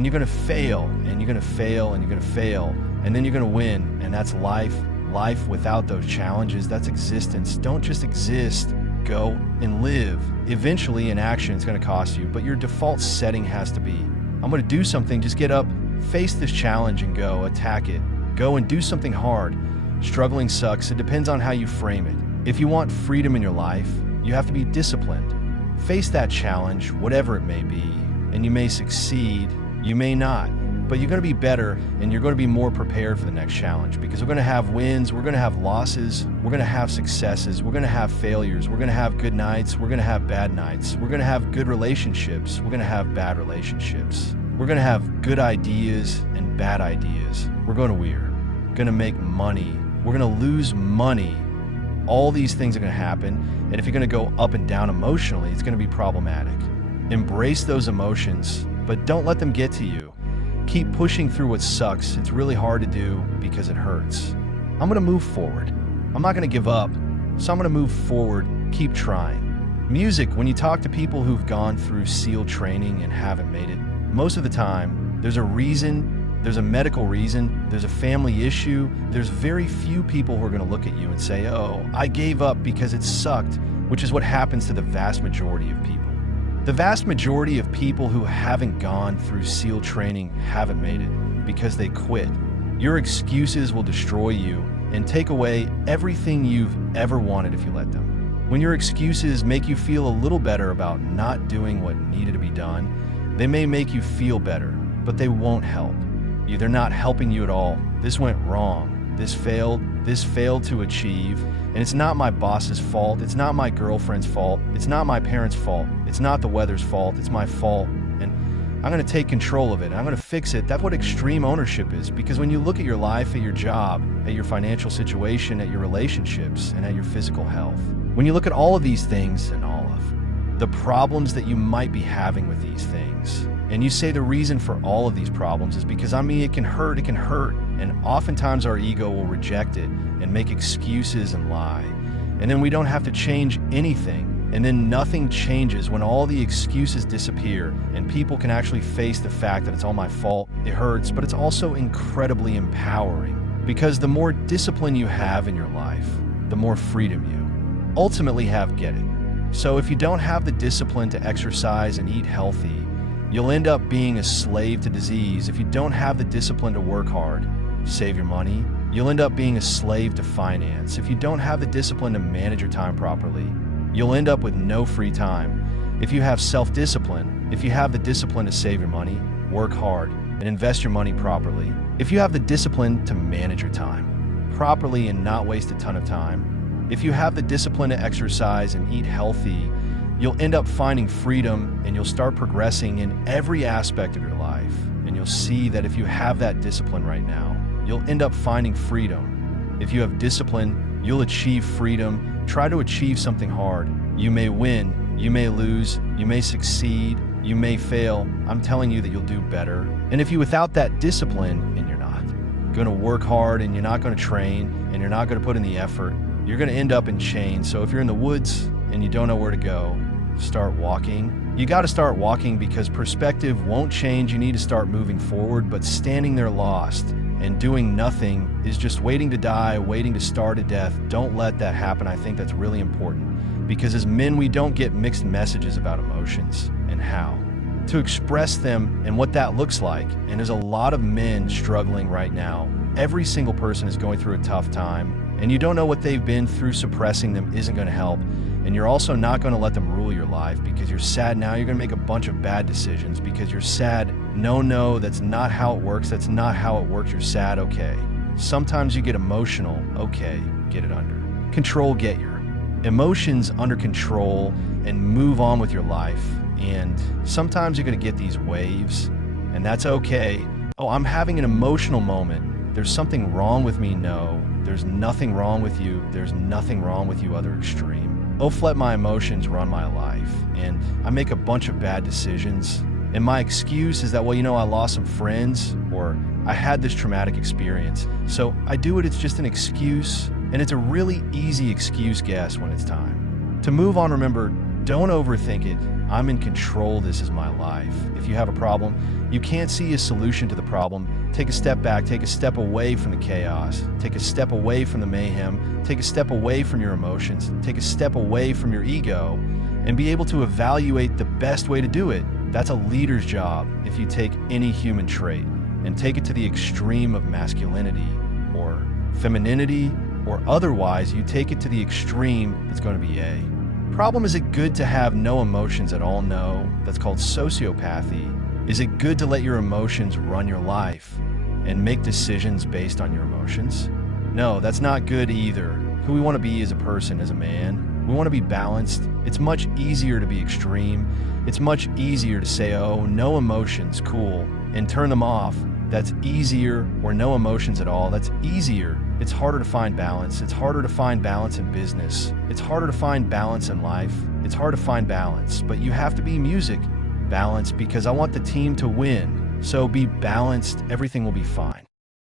and you're going to fail, and you're going to fail, and you're going to fail, and then you're going to win, and that's life. Life without those challenges, that's existence. Don't just exist, go and live. Eventually, inaction is going to cost you, but your default setting has to be, I'm going to do something, just get up, face this challenge and go, attack it. Go and do something hard. Struggling sucks, it depends on how you frame it. If you want freedom in your life, you have to be disciplined. Face that challenge, whatever it may be, and you may succeed, you may not, but you're going to be better and you're going to be more prepared for the next challenge, because we're going to have wins, we're going to have losses, we're going to have successes, we're going to have failures, we're going to have good nights, we're going to have bad nights, we're going to have good relationships, we're going to have bad relationships, we're going to have good ideas and bad ideas, we're going to make money, we're going to lose money. All these things are going to happen, and if you're going to go up and down emotionally, it's going to be problematic. Embrace those emotions, but don't let them get to you. Keep pushing through what sucks. It's really hard to do because it hurts. I'm going to move forward. I'm not going to give up, so I'm going to move forward, keep trying. Music, when you talk to people who've gone through SEAL training and haven't made it, most of the time, there's a reason. There's a medical reason, there's a family issue, there's very few people who are going to look at you and say, oh, I gave up because it sucked, which is what happens to the vast majority of people. The vast majority of people who haven't gone through SEAL training haven't made it because they quit. Your excuses will destroy you and take away everything you've ever wanted if you let them. When your excuses make you feel a little better about not doing what needed to be done, they may make you feel better, but they won't help. They're not helping you at all. This went wrong. This failed to achieve. And it's not my boss's fault. It's not my girlfriend's fault. It's not my parents' fault. It's not the weather's fault. It's my fault. And I'm going to take control of it. I'm going to fix it. That's what extreme ownership is. Because when you look at your life, at your job, at your financial situation, at your relationships, and at your physical health, when you look at all of these things and all of the problems that you might be having with these things, and you say the reason for all of these problems is because, it can hurt. And oftentimes our ego will reject it and make excuses and lie. And then we don't have to change anything. And then nothing changes when all the excuses disappear and people can actually face the fact that it's all my fault. It hurts, but it's also incredibly empowering, because the more discipline you have in your life, the more freedom you ultimately get it. So if you don't have the discipline to exercise and eat healthy, you'll end up being a slave to disease. If you don't have the discipline to work hard, save your money, you'll end up being a slave to finance. If you don't have the discipline to manage your time properly, you'll end up with no free time. If you have self-discipline, if you have the discipline to save your money, work hard, and invest your money properly, if you have the discipline to manage your time properly and not waste a ton of time, if you have the discipline to exercise and eat healthy, you'll end up finding freedom, and you'll start progressing in every aspect of your life. And you'll see that if you have that discipline right now, you'll end up finding freedom. If you have discipline, you'll achieve freedom. Try to achieve something hard. You may win, you may lose, you may succeed, you may fail. I'm telling you that you'll do better. And if you without that discipline, and you're not going to work hard, and you're not going to train, and you're not going to put in the effort, you're going to end up in chains. So if you're in the woods and you don't know where to go, start walking. You got to start walking, because perspective won't change. You need to start moving forward, but standing there lost and doing nothing is just waiting to die, waiting to starve to death. Don't let that happen. I think that's really important, because as men, we don't get mixed messages about emotions and how to express them and what that looks like. And there's a lot of men struggling right now. Every single person is going through a tough time, and you don't know what they've been through. Suppressing them isn't going to help. And you're also not going to let them rule your life, because you're sad now. You're going to make a bunch of bad decisions because you're sad. No, that's not how it works. That's not how it works. You're sad, okay. Sometimes you get emotional, okay, get it under control. Get your emotions under control and move on with your life. And sometimes you're going to get these waves, and that's okay. Oh, I'm having an emotional moment. There's something wrong with me. No, there's nothing wrong with you. There's nothing wrong with you, other extreme. Oh, let my emotions run my life, and I make a bunch of bad decisions. And my excuse is that, well, I lost some friends, or I had this traumatic experience. So I do it. It's just an excuse, and it's a really easy excuse guess when it's time to move on. Remember, Don't overthink it. I'm in control. This is my life. If you have a problem, you can't see a solution to the problem. Take a step back. Take a step away from the chaos. Take a step away from the mayhem. Take a step away from your emotions. Take a step away from your ego and be able to evaluate the best way to do it. That's a leader's job if you take any human trait and take it to the extreme of masculinity or femininity or otherwise, you take it to the extreme, it's going to be A. Problem, is it good to have no emotions at all? No. That's called sociopathy. Is it good to let your emotions run your life and make decisions based on your emotions? No, that's not good either. Who we want to be as a person, as a man, we want to be balanced. It's much easier to be extreme. It's much easier to say, oh, no emotions, cool, and turn them off. That's easier, or no emotions at all. That's easier. It's harder to find balance. It's harder to find balance in business. It's harder to find balance in life. It's hard to find balance, but you have to be music balanced because I want the team to win. So be balanced. Everything will be fine.